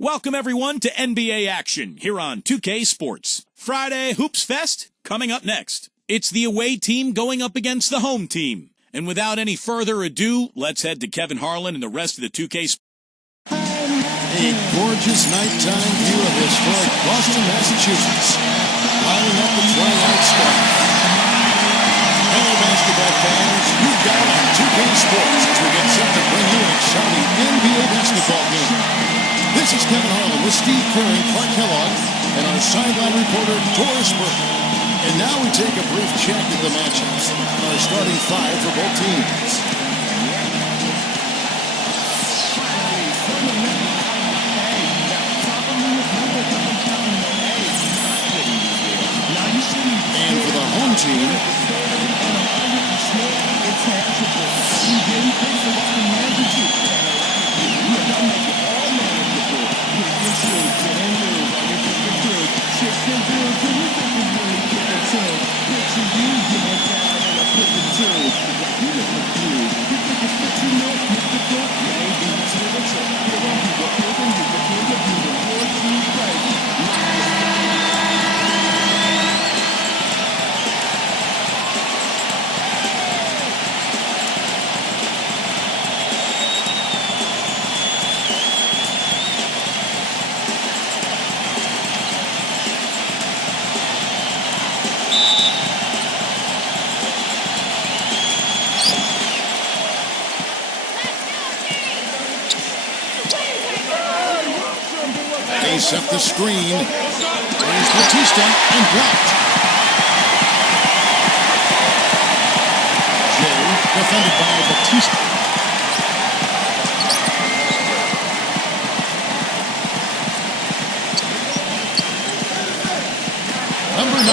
Welcome everyone to NBA action here on 2K Sports. Friday Hoops Fest coming up next. It's the away team going up against the home team. And without any further ado, let's head to Kevin Harlan and the rest of the 2K Sports. A gorgeous nighttime view of historic Boston, Massachusetts. Lining up the tryout staff. Hello, basketball fans. You've got on 2K Sports as we get set to bring you an exciting NBA basketball game. This is Kevin Harlan with Steve Kerr and Clark Kellogg and our sideline reporter, Doris Burke. And now we take a brief check at the matchups. Our starting five for both teams. And for the home team, they set the screen. There's Batista and blocked. Jay defended by Batista. Number 9.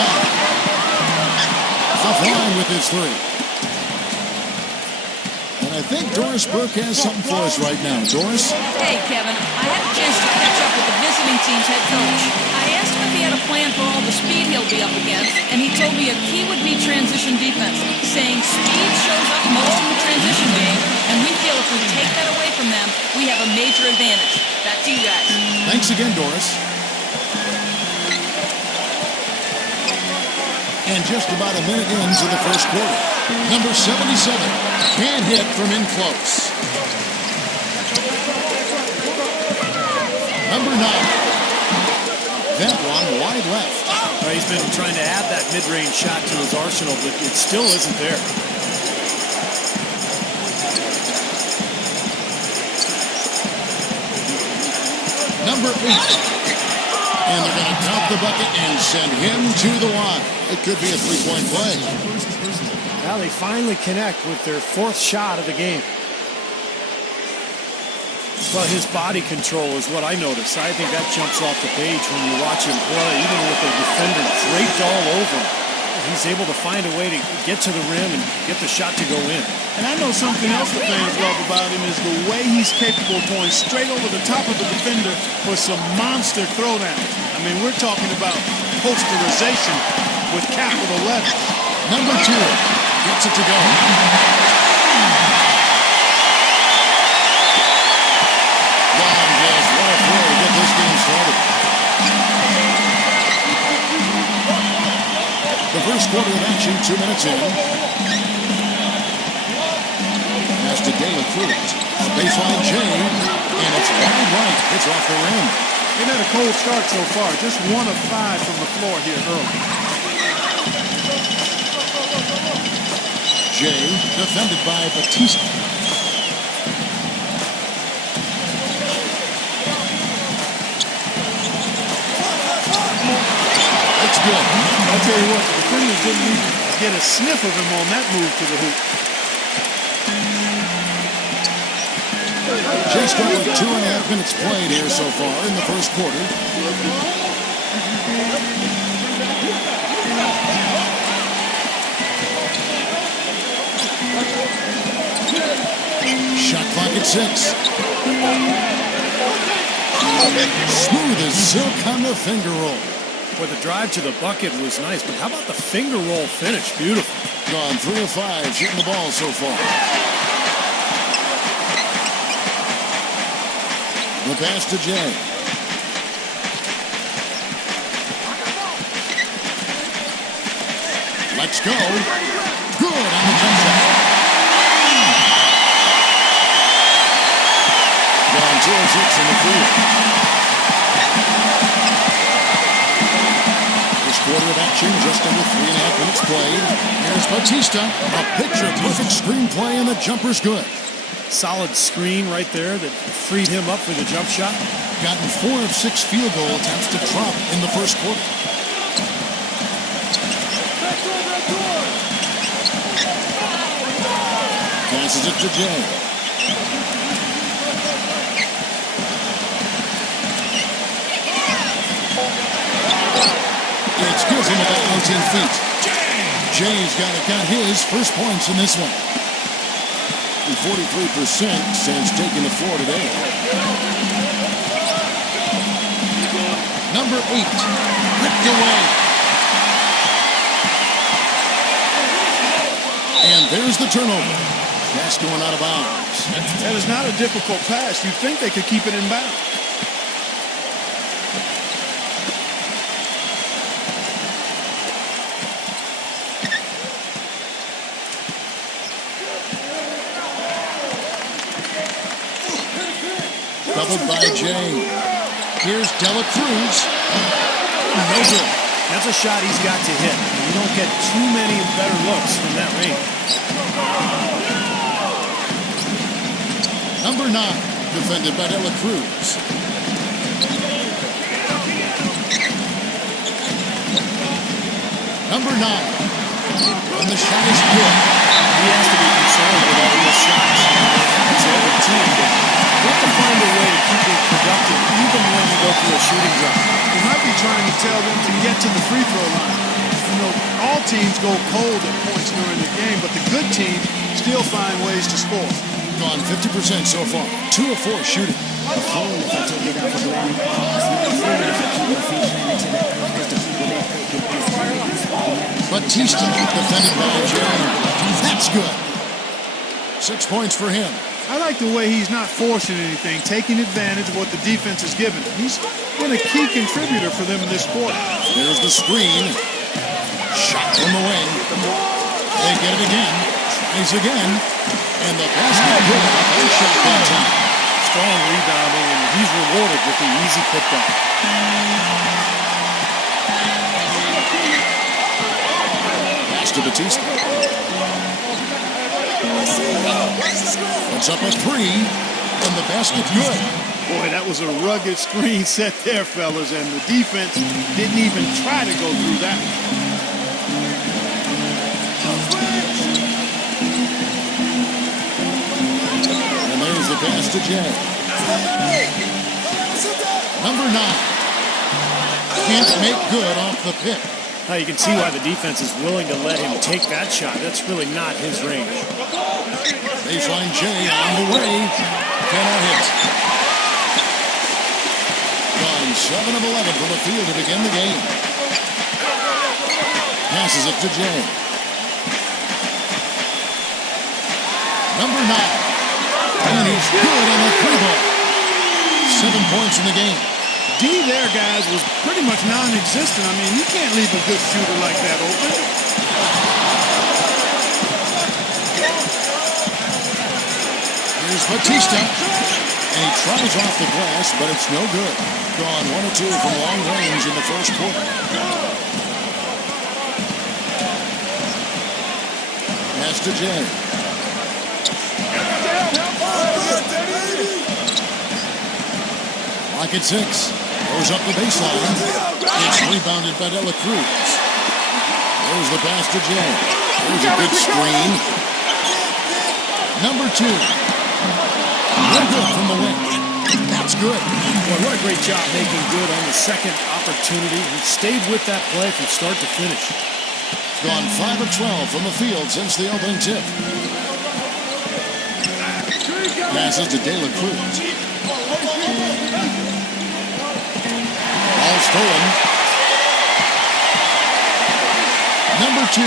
Off line with his three. And I think Doris Burke has something for us right now. Doris? Hey, Kevin. I had a chance to catch up with the visiting team's head coach. I asked him if he had a plan for all the speed he'll be up against, and he told me a key would be transition defense, saying speed shows up most in the transition game, and we feel if we take that away from them, we have a major advantage. Back to you guys. Thanks again, Doris. And just about a minute into the first quarter. Number 77 can't hit from in close. Number 9. That one wide left. Well, he's been trying to add that mid-range shot to his arsenal, but it still isn't there. Number 8. And they're going to count the bucket and send him to the line. It could be a three-point play. Now they finally connect with their fourth shot of the game. Well, his body control is what I notice. I think that jumps off the page when you watch him play, even with the defender draped all over him. He's able to find a way to get to the rim and get the shot to go in. And I know something else the fans love about him is the way he's capable of going straight over the top of the defender for some monster throwdowns. I mean, we're talking about posterization with capital letters. Number 2 gets it to go. Long has 1-4 to get this game started. The first quarter of action, 2 minutes in. Pass to De La Cruz. Baseline Jay, and it's wide right. It's off the rim. They've had a cold start so far. Just 1 of 5 from the floor here early. Jay defended by Batista. That's good. I'll tell you what, the defenders didn't even get a sniff of him on that move to the hoop. Just over 2.5 minutes played here so far in the first quarter. Shot clock at 6. Smooth as silk on the finger roll. Boy, the drive to the bucket was nice, but how about the finger roll finish? Beautiful. Gone 3 of 5 shooting the ball so far. The pass to Jay. Let's go. Good on the jump shot. Down 2 of 6 in the field. First quarter of action, just under 3.5 minutes played. Here's Batista. A picture-perfect screenplay, and the jumper's good. Solid screen right there that freed him up for the jump shot. Gotten 4 of 6 field goal attempts to drop in the first quarter. Passes it to Jay. It's good from about 19 feet. Jay's got his first points in this one. 43% since taking the floor today. Number 8, ripped away. And there's the turnover. Pass going out of bounds. That is not a difficult pass. You'd think they could keep it in bounds. Doubled by Jay. Here's Dela Cruz. No good. That's a shot he's got to hit. You don't get too many better looks from that range. Number 9, defended by Dela Cruz. Number 9. And the shot is good. He has to be concerned with all those shots. It's every team, but you have to find a way to keep it productive even when you go through a shooting drive. He might be trying to tell them to get to the free throw line. You know, all teams go cold at points during the game, but the good team still find ways to score. Gone 50% so far. 2 of 4 shooting. Batista defended by Jay. That's good. 6 points for him. I like the way he's not forcing anything, taking advantage of what the defense is giving him. He's been a key contributor for them in this quarter. There's the screen. Shot from the wing. They get it again. Tries again. And the basket good. They shot that time. Strong rebounding, and he's rewarded with the easy putback. Pass to Batista. Puts up a 3, and the basket good. Boy, that was a rugged screen set there, fellas, and the defense didn't even try to go through that. And there's the pass to Jay. Number 9. Can't make good off the pick. Now you can see why the defense is willing to let him take that shot. That's really not his range. Baseline Jay on the way. Cannot hit. Gone 7 of 11 from the field to begin the game. Passes it to Jay. Number 9. And he's good on the 3-ball. 7 points in the game. D there, guys, was pretty much non-existent. I mean, you can't leave a good shooter like that open. Here's Batista. And he tries off the glass, but it's no good. Gone 1 of 2 from long range in the first quarter. Pass to Jay. Lock at 6. Goes up the baseline. It's rebounded by Dela Cruz. There's the pass to Jay. There's a good screen. Number 2. No good from the wing. That's good. Boy, what a great job making good on the second opportunity. He stayed with that play from start to finish. Gone 5 of 12 from the field since the opening tip. Passes to Dela Cruz. Ball stolen. Number 2.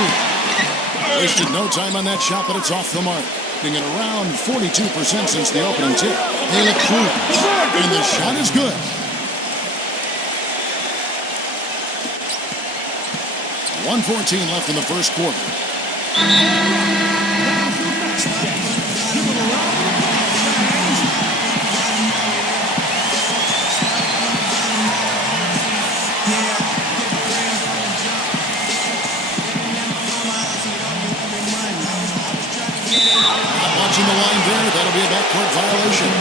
Wasted no time on that shot, but it's off the mark. Being at around 42% since the opening tip. Dela Cruz. And the shot is good. 1:14 left in the first quarter. Not watching the line there. That'll be a backcourt violation.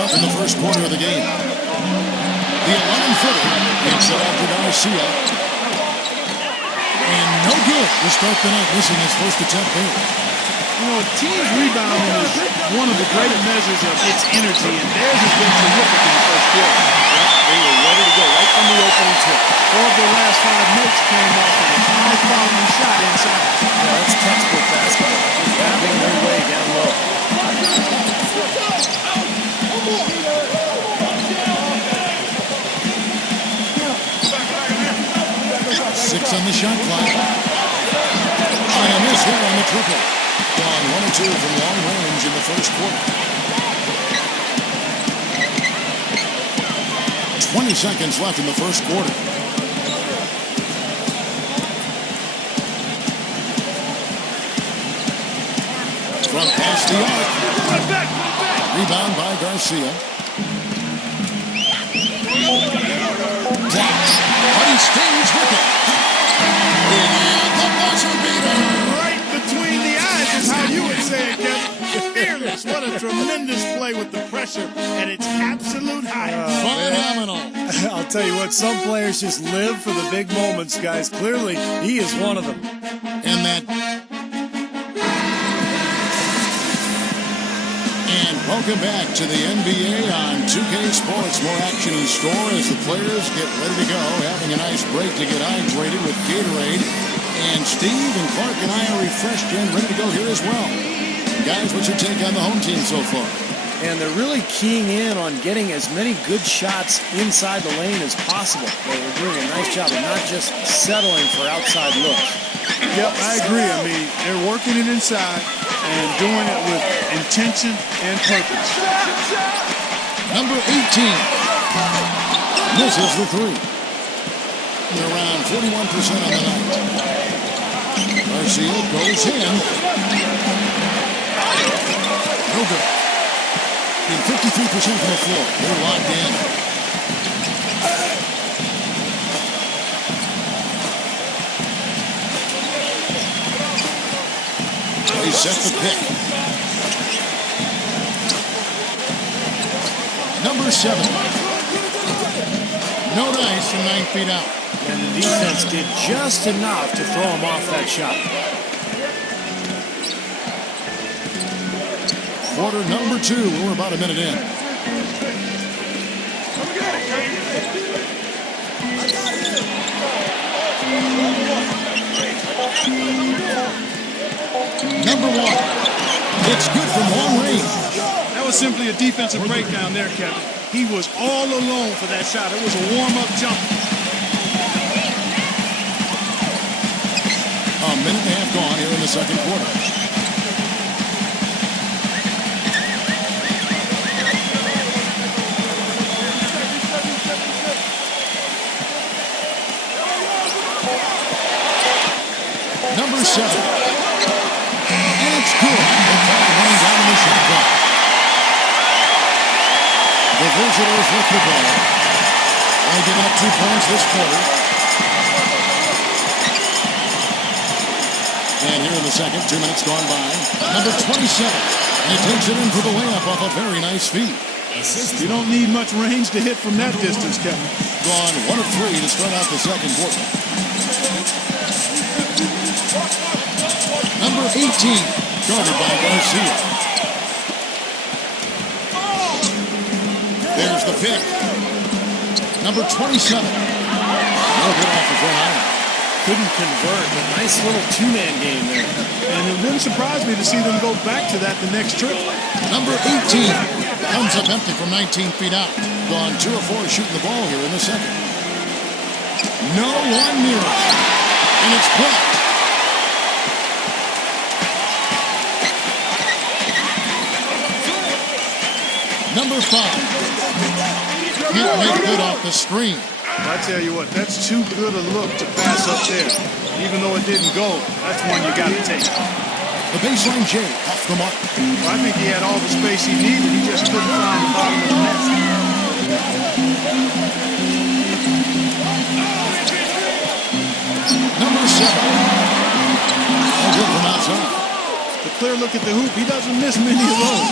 Left in the first quarter of the game. The 11-footer gets it off to Garcia. And no good to start the night, missing his first attempt there. You know, team's rebounding is one of the great measures of its energy, and theirs has been terrific in the first quarter. They were ready to go right from the opening tip. 4 of their last 5 makes came off of a high-quality shot inside. Yeah, that's textbook basketball. Just grabbing their way down low. 6 on the shot clock. And a miss there on the triple. Gone 1 or 2 from long range in the first quarter. 20 seconds left in the first quarter. From past the arc. Rebound by Garcia. Blocked, but he stays with it. And the buzzer beater. Right between the eyes is how you would say it, Kevin. Fearless. What a tremendous play with the pressure at its absolute height. Phenomenal. I'll tell you what, some players just live for the big moments, guys. Clearly, he is one of them. And that. And welcome back to the NBA on 2K Sports. More action in store as the players get ready to go. Having a nice break to get hydrated with Gatorade. And Steve and Clark and I are refreshed and ready to go here as well. Guys, what's your take on the home team so far? And they're really keying in on getting as many good shots inside the lane as possible. They're doing a nice job of not just settling for outside looks. Yep, I agree. I mean, they're working it inside and doing it with intention and purpose. Number 18 misses the 3. They're around 41% on the night. Garcia goes in. No good. 53% from the floor. They're locked in. They set the pick. Number 7. No dice from 9 feet out. And the defense did just enough to throw him off that shot. Quarter number 2. We're about a minute in. Number 1. It's good from long range. That was simply a defensive breakdown there, Kevin. He was all alone for that shot. It was a warm-up jump. A minute and a half gone here in the second quarter. Number 7. And it's good. They're trying to run down in the shot clock. The visitors with the ball. Only giving up 2 points this quarter. And here in the second, 2 minutes gone by. Number 27. And he takes it in for the layup off a very nice feed. You don't need much range to hit from that distance, Kevin. Gone 1 of 3 to start out the second quarter. Number 18. Guarded by Garcia. There's the pick. Number 27. No good off the front iron. Couldn't convert. A nice little 2-man game there. And it wouldn't surprise me to see them go back to that the next trip. Number 18 comes up empty from 19 feet out. Gone 2 of 4 shooting the ball here in the second. No one near it. And it's blocked. Number 5. Can't make good off the screen. I tell you what, that's too good a look to pass up there. Even though it didn't go, that's one you got to take. The baseline J off the mark. Well, I think he had all the space he needed. He just couldn't find the bottom of the net. Number 7. No good from outside. The clear look at the hoop, he doesn't miss many of those.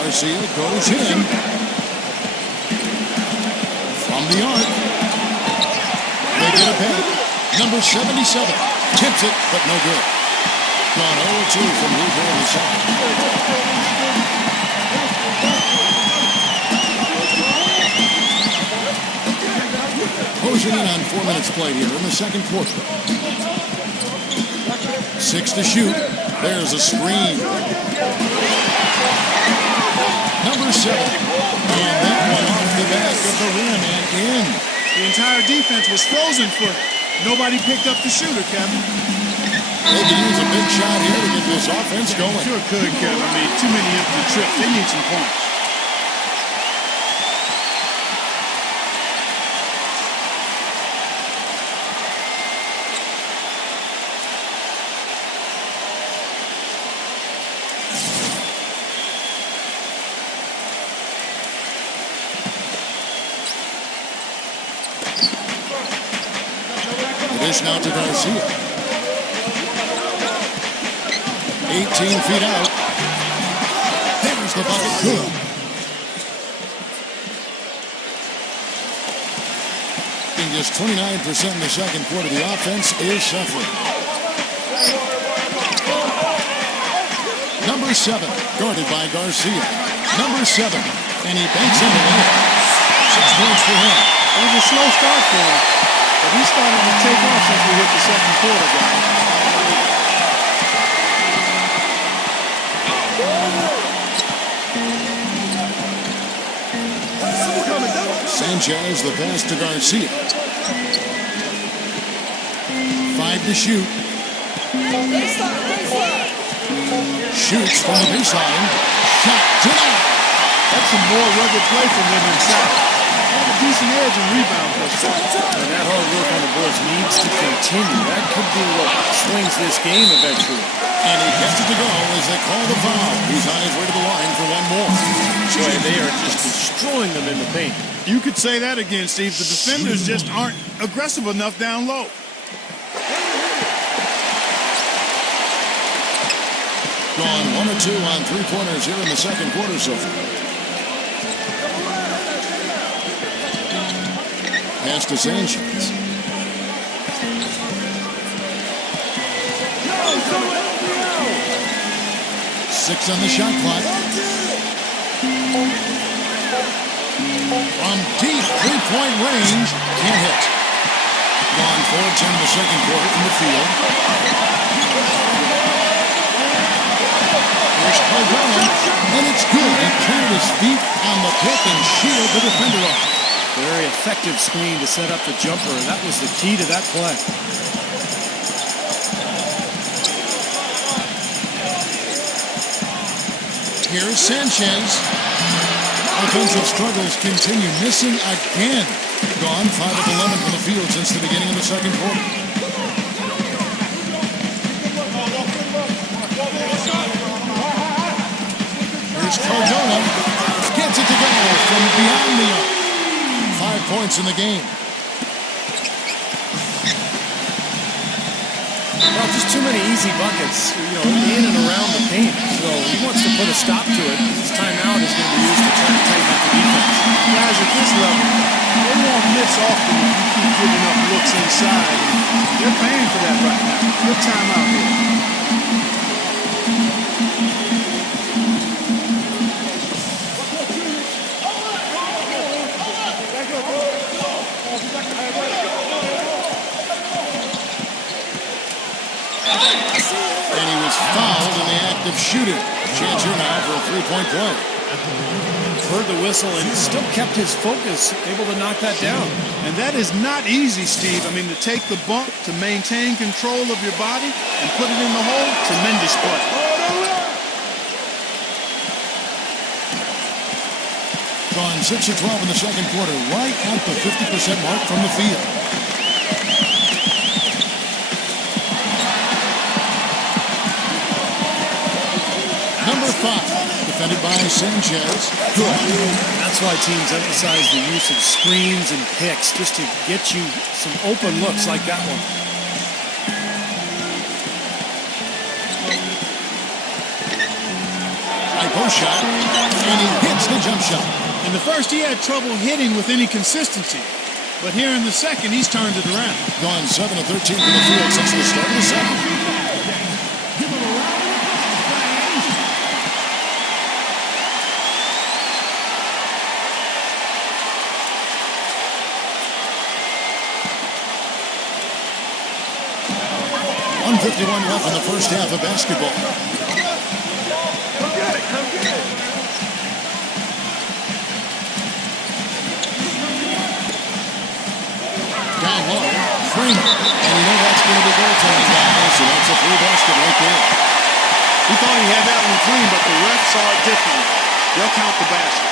Garcia goes in. From the arc. They get a peg. Number 77. Tips it, but no good. Gone 0-2 from Hoover in the second. Closing in on 4 minutes played here in the second quarter. 6 to shoot. There's a screen. Number 7. And that one off the back of the rim and in. The entire defense was frozen for it. Nobody picked up the shooter, Kevin. They could use a big shot here to get this offense going. Sure could, Kevin. I mean, too many empty trips. They need some points. Dish now to Garcia. 18 feet out. There's the bucket. Good. In just 29% in the second quarter, the offense is suffering. Number 7, guarded by Garcia. Number 7, and he banks into it. 6 points for him. It was a slow start for him, but he started to take off since we hit the second quarter, guys. Sanchez, the pass to Garcia. 5 to shoot. Shoots from the baseline. Shot denied. That's some more rugged play from them inside. Have a decent edge and rebound plus. And that hard work on the boards needs to continue. That could be what swings this game eventually. And he gets it to go as they call the foul. He's on his way to the line for one more. Boy, they are just destroying them in the paint. You could say that again, Steve. The defenders just aren't aggressive enough down low. Gone 1 or 2 on three-pointers here in the second quarter so far. Pass to Sanchez. Six on the shot clock. From deep three-point range, can't hit. Gone 4-10 in the second quarter from the field. Here's Cardona, and it's good. He turned his feet on the pick and shielded the defender off. Very effective screen to set up the jumper, and that was the key to that play. Here's Sanchez. Offensive struggles continue. Missing again. Gone 5 of 11 from the field since the beginning of the second quarter. Here's Cardona. Gets it to go from beyond the arc. 5 points in the game. Well, just too many easy buckets, in and around the paint. So he wants to put a stop to it. His timeout is going to be used to try to tighten up the defense. Guys, at this level, they won't miss often if you keep giving up looks inside. They're paying for that right now. Good timeout here. And he was fouled in the act of shooting. Chance here now for a three-point play. Heard the whistle and still kept his focus, able to knock that down. And that is not easy, Steve. I mean, to take the bump, to maintain control of your body, and put it in the hole, tremendous play. Gone 6 of 12 in the second quarter, right at the 50% mark from the field. Number 5, defended by Sanchez. Good. That's why teams emphasize the use of screens and picks, just to get you some open looks like that one. High post shot, and he hits the jump shot. In the first, he had trouble hitting with any consistency. But here in the second, he's turned it around. Gone 7 of 13 from the field since the start of the second. .151 left in the first half of basketball. Down low, Freeman. And you know that's going to be goaltending down, so that's a free basket right there. He thought he had that one clean, but the ref saw it differently. They'll count the basket.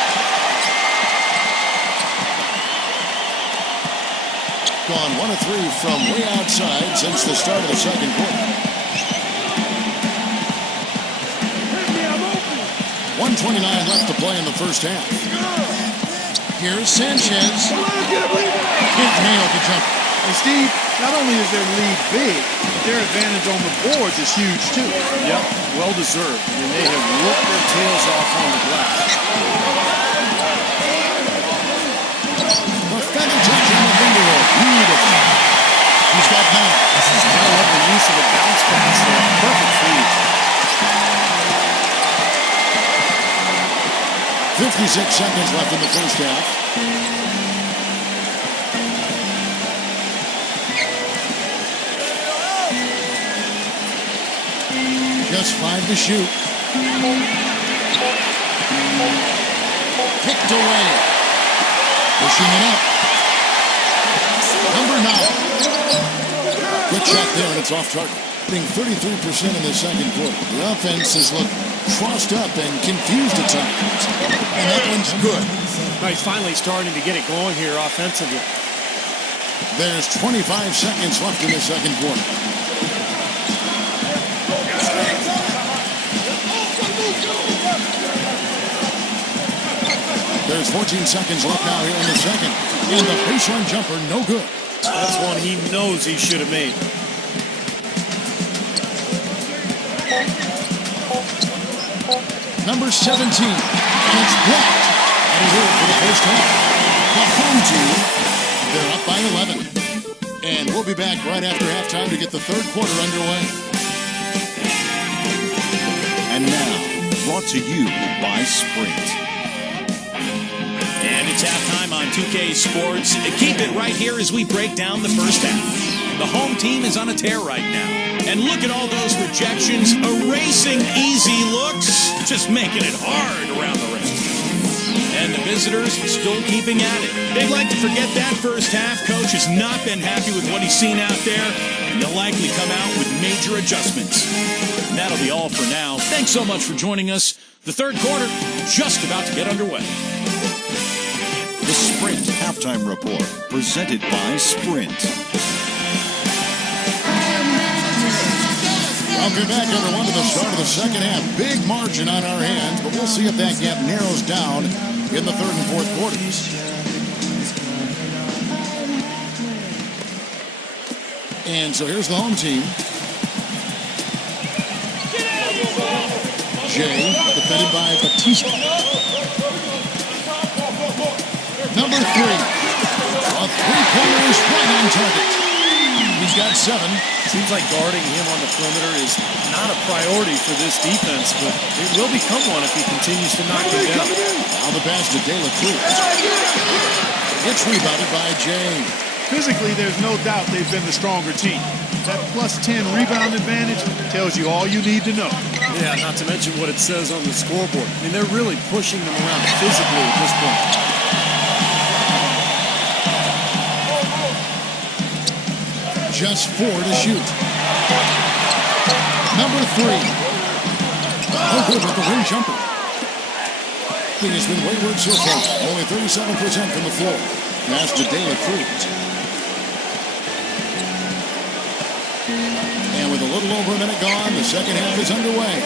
Gone 1 of 3 from way outside since the start of the second quarter. 1:29 left to play in the first half. Here's Sanchez. Can't nail the jumper. And Steve, not only is their lead big, but their advantage on the boards is huge too. Yep, well deserved. I mean, they have whooped their tails off on the glass. The feather touch on the finger roll. Beautiful. He's got 9. I love the use of the bounce pass there. Perfect feed. 56 seconds left in the first half. Just 5 to shoot. Picked away. Pushing it up. Number 9. Good shot there, and it's off target. Hitting 33% in the second quarter. The offense has looked crossed up and confused at times. And that one's good. He's finally starting to get it going here offensively. There's 25 seconds left in the second quarter. There's 14 seconds left now here in the second. And the baseline jumper, no good. That's one he knows he should have made. Number 17. And it's blocked. That'll do it for the first half. The home team, they're up by 11. And we'll be back right after halftime to get the third quarter underway. And now, brought to you by Sprint. And it's halftime on 2K Sports. Keep it right here as we break down the first half. The home team is on a tear right now. And look at all those rejections, erasing easy looks, just making it hard around the rim. And the visitors still keeping at it. They'd like to forget that first half. Coach has not been happy with what he's seen out there, and they'll likely come out with major adjustments. And that'll be all for now. Thanks so much for joining us. The third quarter just about to get underway. The Sprint Halftime Report, presented by Sprint. Welcome back, everyone, to the start of the second half. Big margin on our hands, but we'll see if that gap narrows down in the third and fourth quarters. And so here's the home team. Jay, defended by Batista. Number 3. A three-pointer is right on target. He's got 7. Seems like guarding him on the perimeter is not a priority for this defense, but it will become one if he continues to knock him down. Now the pass to De La Cruz. It's rebounded by Jay. Physically, there's no doubt they've been the stronger team. That plus 10 rebound advantage tells you all you need to know. Yeah, not to mention what it says on the scoreboard. I mean, they're really pushing them around physically at this point. Just 4 to shoot. Number 3. No good with the ring jumper. Thing has been wayward so far. Only 37% from the floor. Pass to De La Cruz. And with a little over a minute gone, the second half is underway.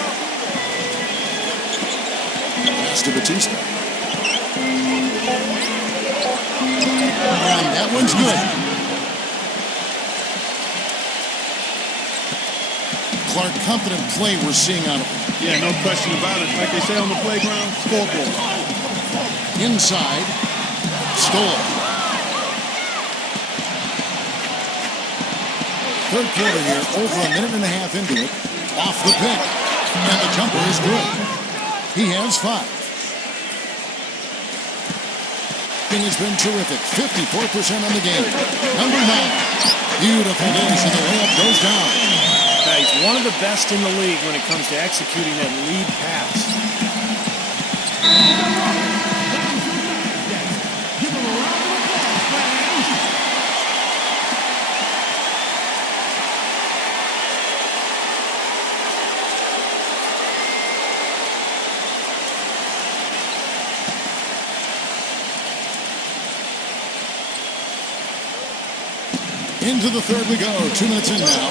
Pass to Batista. And that one's good. Clark, confident play we're seeing out of him. Yeah, no question about it. Like they say on the playground, scoreboard. Inside. Stolen. Third quarter here, over a minute and a half into it. Off the pick. And the jumper is good. He has 5. King has been terrific. 54% on the game. Number 9. Beautiful finish, and the layup goes down. Now, he's one of the best in the league when it comes to executing that lead pass. Into the third we go. 2 minutes in now.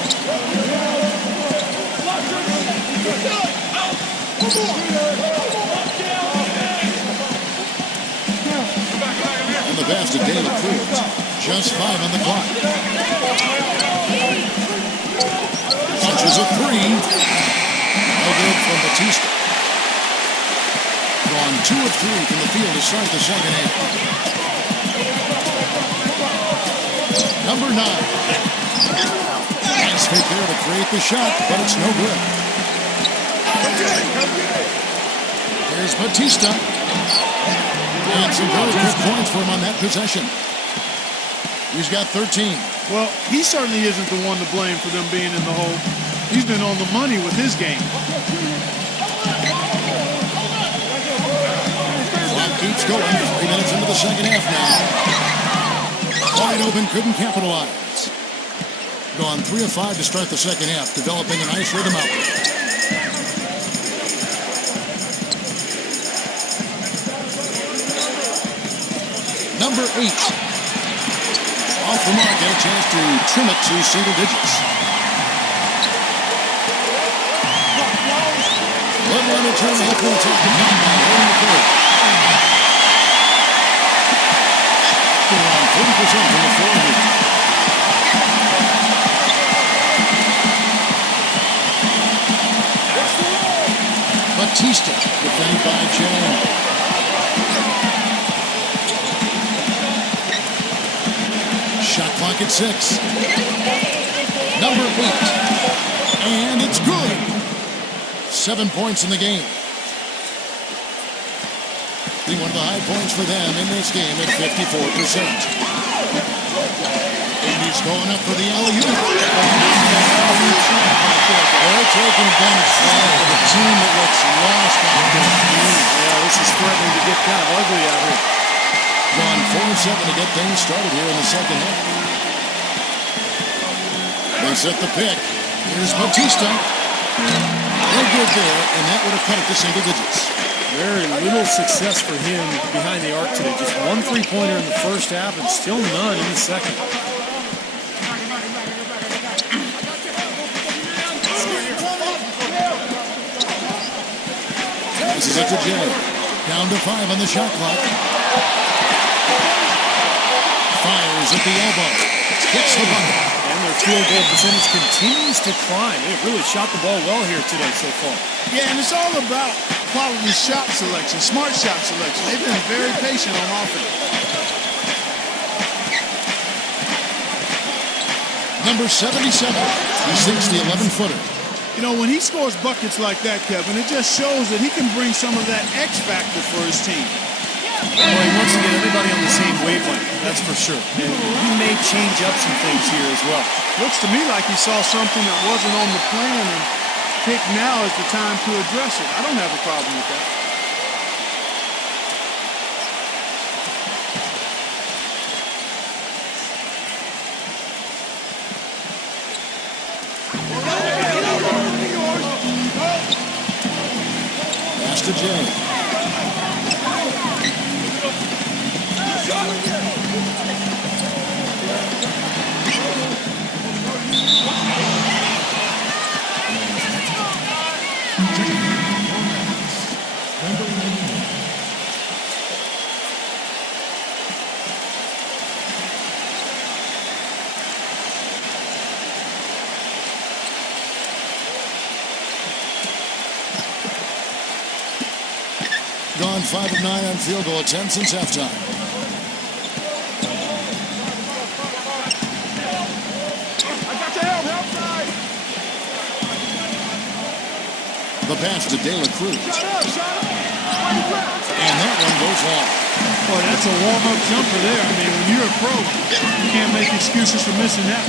And the pass to De La Cruz. Just 5 on the clock. Launches a 3. No good from Batista. Gone 2 of 3 from the field to start the second half. Number 9. Nice fake there to create the shot, but it's no good. Here's Batista. And some very good points for him on that possession. He's got 13. Well, he certainly isn't the one to blame for them being in the hole. He's been on the money with his game. Clock keeps going. 3 minutes into the second half now. Wide open, couldn't capitalize. Gone 3 of 5 to start the second half, developing a nice rhythm out there. Number 8. Off the mark, and a chance to trim it to single digits. One run return, halfway to the count by in the third. Around 30% from the floor here. Batista, defended by Jane. Shot clock at 6. Number 8. And it's good. 7 points in the game. Being one of the high points for them in this game at 54%. And he's going up for the alley-oop. They're taking advantage of a team that looks lost out there. Yeah, this is threatening to get kind of ugly out here. Gone 4 of 7 to get things started here in the second half. They set the pick. Here's Batista. No good there, and that would have cut it to single digits. Very little success for him behind the arc today. Just 1 3-pointer in the first half and still none in the second. Passes it to Jay. Down to 5 on the shot clock. Fires at the elbow. Gets the bucket. And their field goal percentage continues to climb. They've really shot the ball well here today so far. Yeah, and it's all about quality shot selection, smart shot selection. They've been very patient on offense. Number 77. He sinks the 11-footer. You know, when he scores buckets like that, Kevin, it just shows that he can bring some of that X factor for his team. Well, he wants to get everybody on the same wavelength, that's for sure. And he may change up some things here as well. Looks to me like he saw something that wasn't on the plan and picked now as the time to address it. I don't have a problem with that. Pass to Jay. Gone 5 of 9 on field goal attempts since halftime. The pass to De La Cruz. And that one goes long. Boy, that's a warm-up jumper there. I mean, when you're a pro, you can't make excuses for missing that.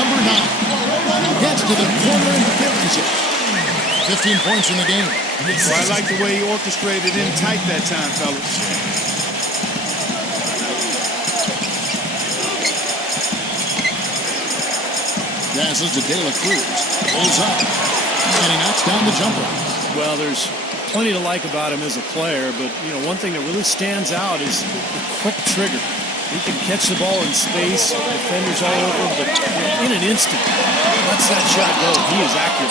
Number 9 gets to the corner and buries it. 15 points in the game. Well, I like the way he orchestrated in tight that time, fellas. Passes to De La Cruz. Pulls up. And he knocks down the jumper. Well, there's plenty to like about him as a player, but, you know, one thing that really stands out is the quick trigger. He can catch the ball in space, defenders all over him, but in an instant, lets that shot go. He is accurate.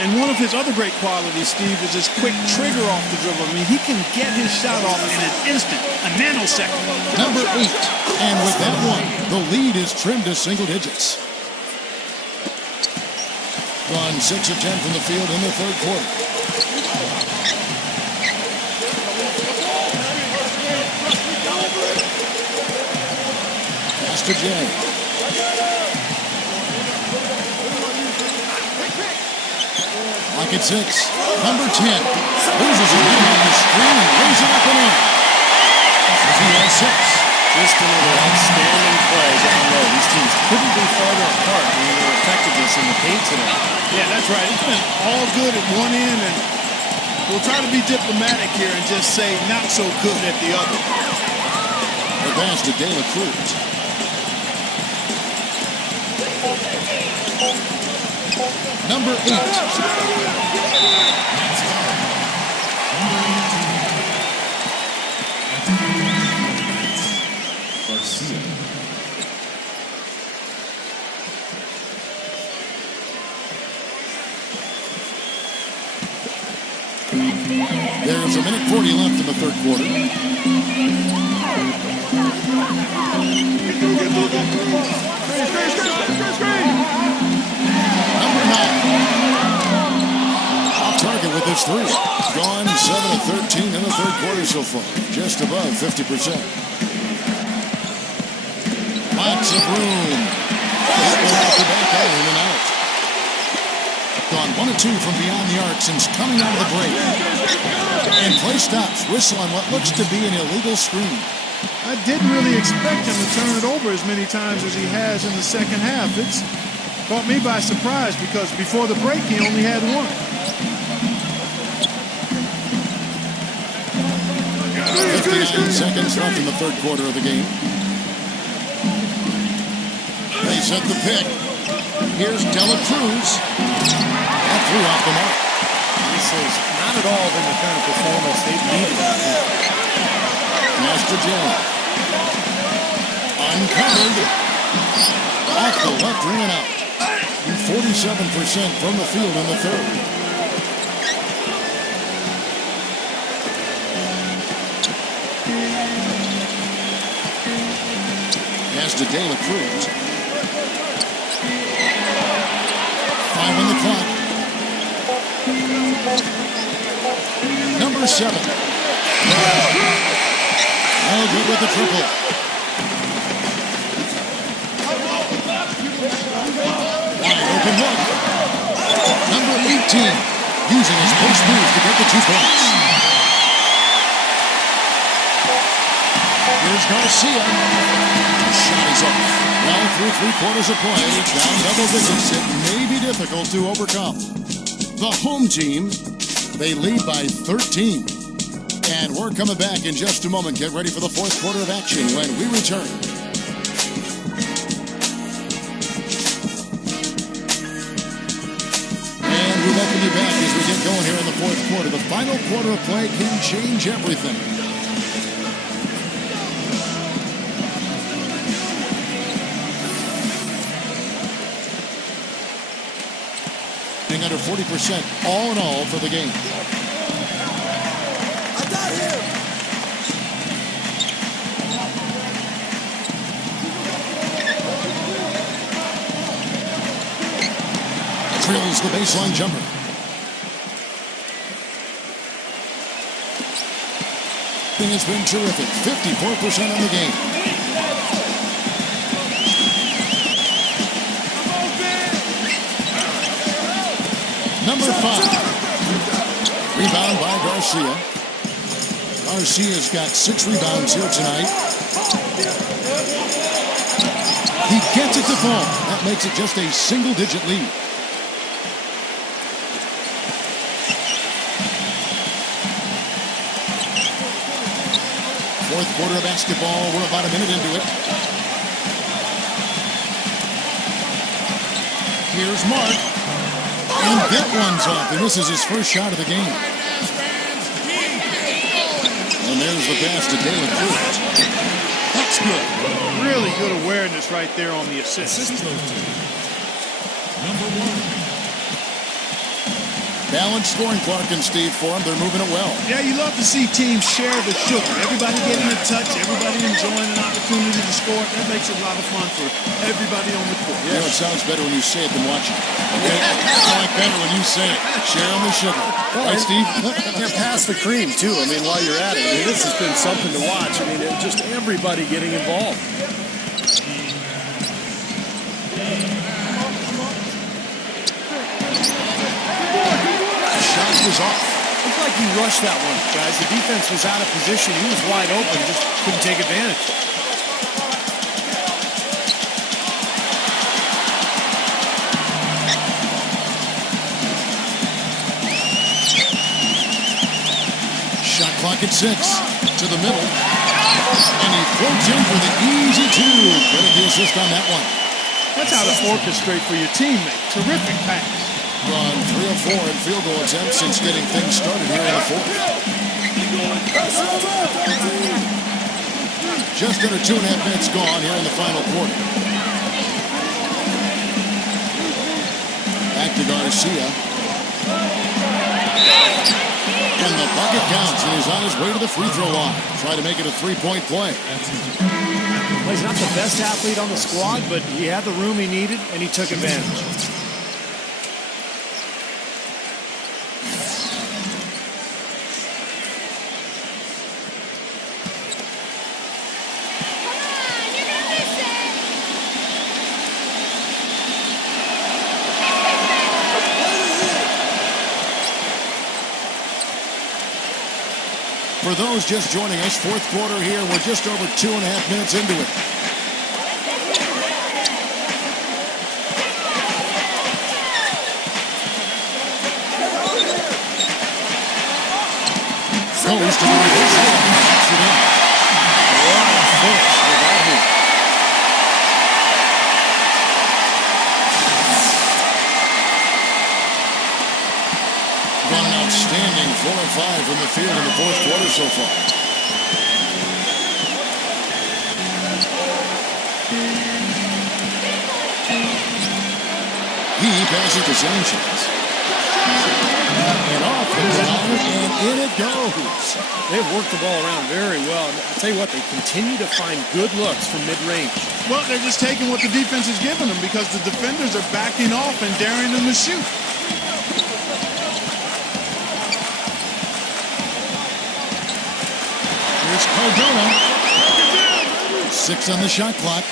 And one of his other great qualities, Steve, is his quick trigger off the dribble. I mean, he can get his shot off in an instant, a nanosecond. Number 8. And with that one, the lead is trimmed to single digits. Gone 6 of 10 from the field in the third quarter. Pass to Jay. Lock at 6. Number 10. Loses it on the screen and brings it up and in. He has 6. Just another outstanding play down low. These teams couldn't be farther apart in their effectiveness in the paint today. Yeah, that's right. It's been all good at one end, and we'll try to be diplomatic here and just say not so good at the other. The pass to De La Cruz. Number 8. There's a minute 40 left in the third quarter. Number 9. Off target with this 3. Gone 7 of 13 in the third quarter so far. Just above 50%. Lots of room. That one off the back iron and out. Gone 1 of 2 from beyond the arc since coming out of the break. And play stops. Whistle on what looks to be an illegal screen. I didn't really expect him to turn it over as many times as he has in the second half. It's caught me by surprise because before the break he only had 1. 59 seconds left in the third quarter of the game. They set the pick. Here's De La Cruz. That threw off the mark. This has not at all been the kind of performance they've needed out here. Pass to Jay. Uncovered. Off the left ring and out. 47% from the field in the third. Pass to De La Cruz. 5 on the clock. Number 7. All good with the triple. Wide open look. Number 18. Using his post move to get the 2 points. Garcia. Shot is off. Well, through 3/4 of play, down double digits, it may be difficult to overcome. The home team, they lead by 13. And we're coming back in just a moment. Get ready for the fourth quarter of action when we return. And we welcome you back as we get going here in the fourth quarter. The final quarter of play can change everything. Under 40% all in all for the game. I got him. Drills the baseline jumper. Thing has been terrific. 54% on the game. Number 5. Rebound by Garcia. Garcia's got 6 rebounds here tonight. He gets it to fall. That makes it just a single-digit lead. Fourth quarter of basketball. We're about a minute into it. Here's Mark. And that one's off, and this is his first shot of the game. And there's the pass to Dalen Cruz. That's good. Really good awareness right there on the assist. Number 1. Balanced scoring, Clark and Steve, for them. They're moving it well. Yeah, you love to see teams share the sugar. Everybody getting a touch, everybody enjoying an opportunity to score. That makes it a lot of fun for everybody on the court. Yeah, it sounds better when you say it than watch it. Okay? I like better when you say it. Sharing the sugar. Right, Steve? Yeah, pass the cream, too. I mean, while you're at it. I mean, this has been something to watch. I mean, just everybody getting involved. Shot is off. Looked like he rushed that one, guys. The defense was out of position. He was wide open, just couldn't take advantage. Shot clock at 6. To the middle. And he floats in for the easy 2. Credit the assist on that one. That's how to orchestrate for your teammate. Terrific pass. Gone 3 of 4 in field goal attempts since getting things started here in the fourth. Just under 2.5 minutes gone here in the final quarter. Back to Garcia. And the bucket counts, and he's on his way to the free throw line. Try to make it a 3-point play. Well, he's not the best athlete on the squad, but he had the room he needed, and he took advantage. For those just joining us, fourth quarter here. We're just over 2.5 minutes into it. Goes to the reverse. A lot of force for that move. Got an outstanding 4 of 5 from the field in the fourth quarter so far. He passes to Sanchez. And off his line, and in it goes. They've worked the ball around very well. I'll tell you what, they continue to find good looks from mid-range. Well, they're just taking what the defense is giving them because the defenders are backing off and daring them to shoot. Here's Cardona. 6 on the shot clock.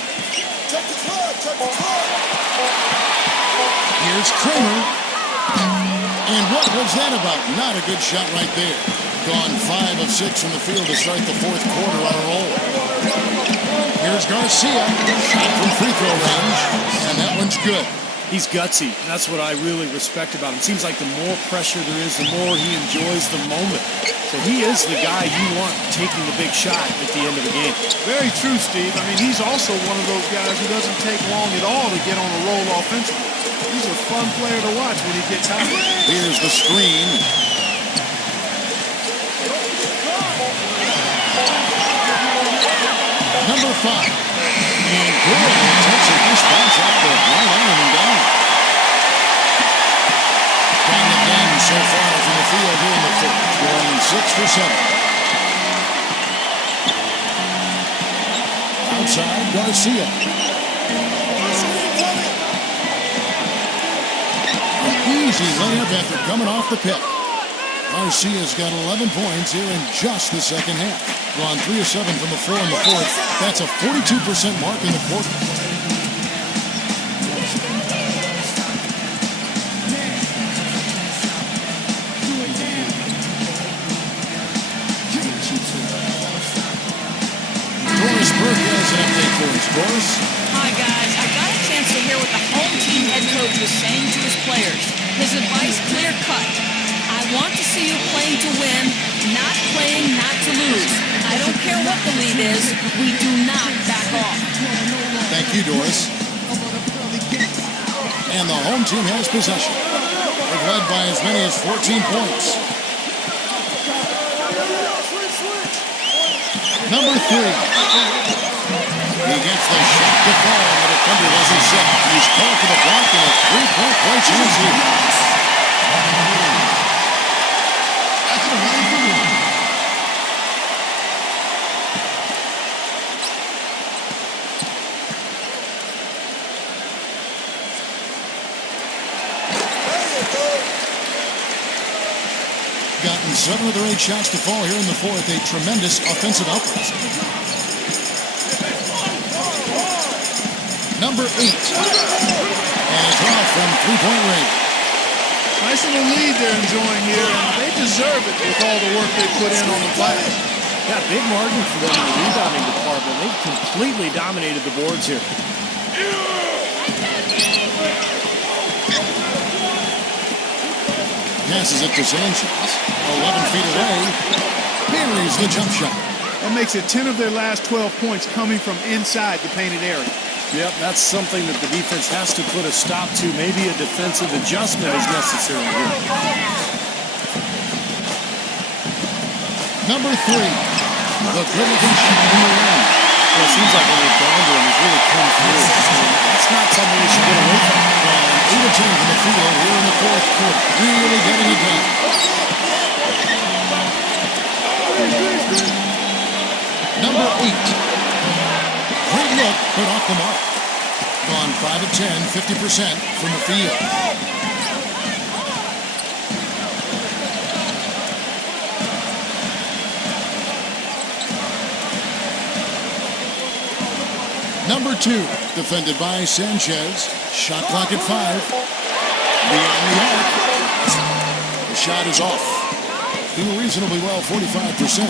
Here's Kramer. And what was that about? Not a good shot right there. Gone 5 of 6 from the field to start the fourth quarter on a roll. Here's Garcia. Shot from free throw range. And that one's good. He's gutsy. That's what I really respect about him. Seems like the more pressure there is, the more he enjoys the moment. So he is the guy you want taking the big shot at the end of the game. Very true, Steve. I mean, he's also one of those guys who doesn't take long at all to get on a roll offensively. He's a fun player to watch when he gets hot. Here's the screen. Number 5. And good. Intensive response off the right arm and down. Down again so far from the field here in the fourth. Scoring 6 for 7. Outside, Garcia. An easy layup after coming off the pick. Garcia's got 11 points here in just the second half. Gone 3 of 7 from the floor in the fourth. That's a 42% mark in the quarter. Doris Burke has an update for us. Doris? Hi, guys. I got a chance to hear what the home team head coach was saying to his players. His advice clear-cut. I want to see you playing to win, not playing not to lose. I don't care what the lead is. We do not back off. Thank you, Doris. And the home team has possession. They've led by as many as 14 points. Number 3. He gets the shot to fall, and the defender doesn't set. He's called for the block, and a 3-point play chance here. Gotten 7 of their 8 shots to fall here in the fourth. A tremendous offensive outburst. Number 8. And a draw from 3-point range. Nice little lead they're enjoying here, and they deserve it with all the work they put in on the glass. Yeah, big margin for them in the rebounding department. They've completely dominated the boards here. Passes it to Sanchez. 11 feet away. Buries the jump shot. That makes it 10 of their last 12 points coming from inside the painted area. Yep, that's something that the defense has to put a stop to. Maybe a defensive adjustment is necessary here. Number 3. The good-looking shot in the rim. Well, it seems like when they've gone to him, he's really come through. That's not something you should get away from. 8 of 10 from the field here in the fourth quarter. Really getting it done. Number 8. Great look, but off the mark. Gone 5 of 10, 50% from the field. Number 2, defended by Sanchez. Shot clock at 5. Beyond the arc. The shot is off. Doing reasonably well, 45%.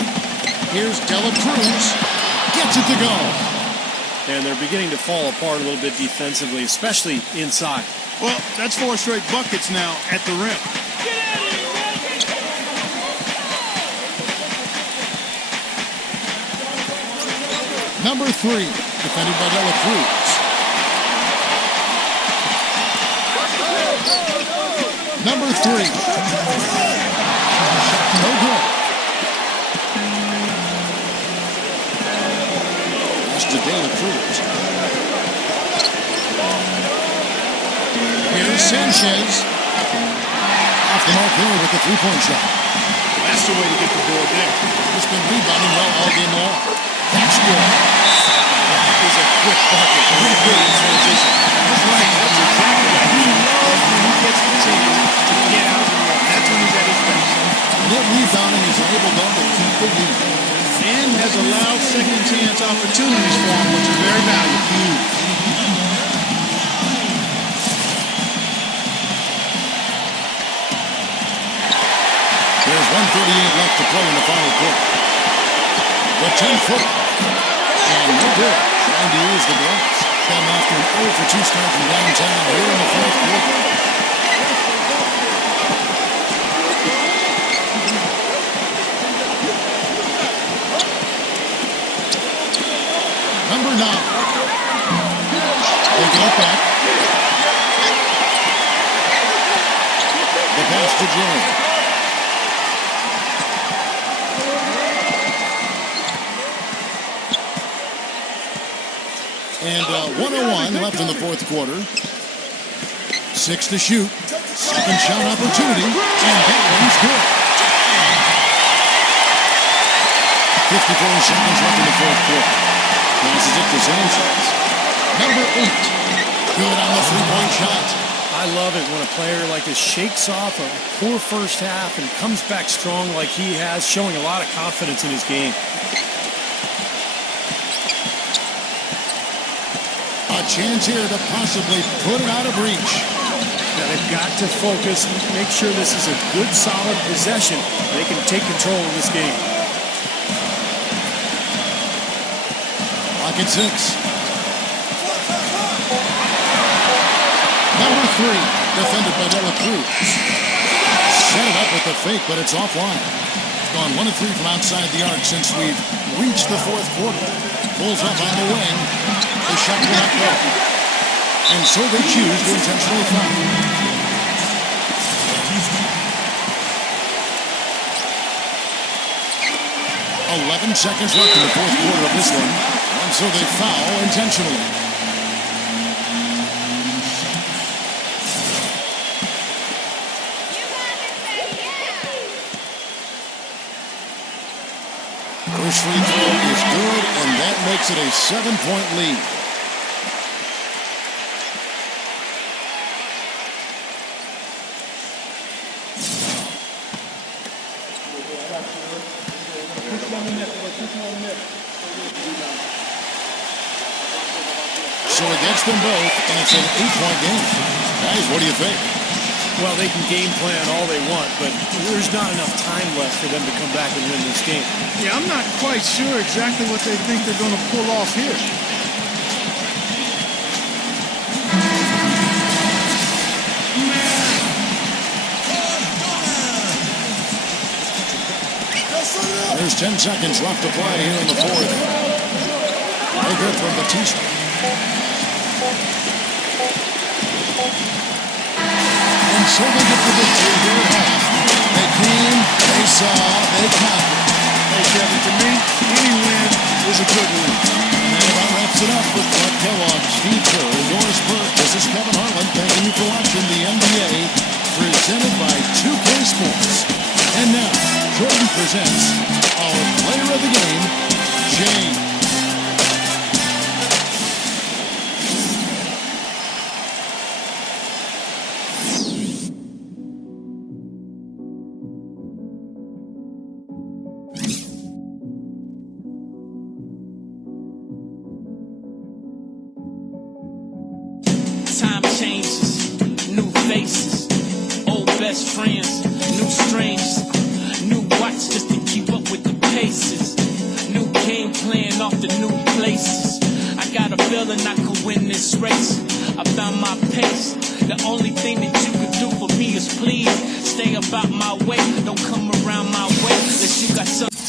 Here's Dela Cruz. Gets it to go. And they're beginning to fall apart a little bit defensively, especially inside. Well, that's 4 straight buckets now at the rim. Number 3, defended by Dela Cruz. Number 3. No good. Pass to Dela Cruz. Here's Sanchez. Off the mark here with the 3-point shot. That's the way to get the board there. He's been rebounding well all game long. That's good. That is a quick bucket. Really good in transition. That's right. That's exactly right. He loves when he gets the chance to get out of the run. That's when he's at his best. Net rebounding is able then to keep the lead. And has allowed second chance opportunities for him, which is very valuable. There's 1:38 left to play in the final quarter. The 10-footer. And no good. trying to use the gloves. Them after an 0 for 2 start from downtown here in the fourth quarter. Number 9. They get it back. The pass to Jerry. And 1:01 left in the fourth quarter. 6 to shoot. Second shot opportunity. And that one's good. 54 seconds left in the fourth quarter. Passes it to Sanchez. Number 8. Good on the three-point shot. I love it when a player like this shakes off a poor first half and comes back strong like he has, showing a lot of confidence in his game. A chance here to possibly put it out of reach. Now they've got to focus, make sure this is a good, solid possession. They can take control of this game. Clock at 6. Number 3, defended by De La Cruz. Set it up with the fake, but it's offline. Gone 1 of 3 from outside the arc since we've reached the fourth quarter. Pulls up on the wing. The shot will not go. And so they choose to intentionally foul. 11 seconds left in the fourth quarter of this one. And so they foul intentionally. First free throw is good, and that makes it a 7-point lead. So it gets them both, and it's an 8-point game. Guys, what do you think? Well, they can game plan all they want, but there's not enough time left for them to come back and win this game. Yeah, I'm not quite sure exactly what they think they're going to pull off here. There's 10 seconds left to play here in the fourth. No good from Batista. And so they get the victory here at home. They came, they saw, they conquered. Hey, Kevin, to me, any win is a good win. And that about wraps it up with Bud Kellogg, Steve Kerr, Doris Burke. This is Kevin Harlan thanking you for watching the NBA presented by 2K Sports. And now, Jordan presents our player of the game, James. Time changes, new faces, old best friends, new strangers, new watch just to keep up with the paces, new game plan off the new places. I got a feeling I could win this race. I found my pace. The only thing that you could do for me is please stay about my way. Don't come around my way unless you got something.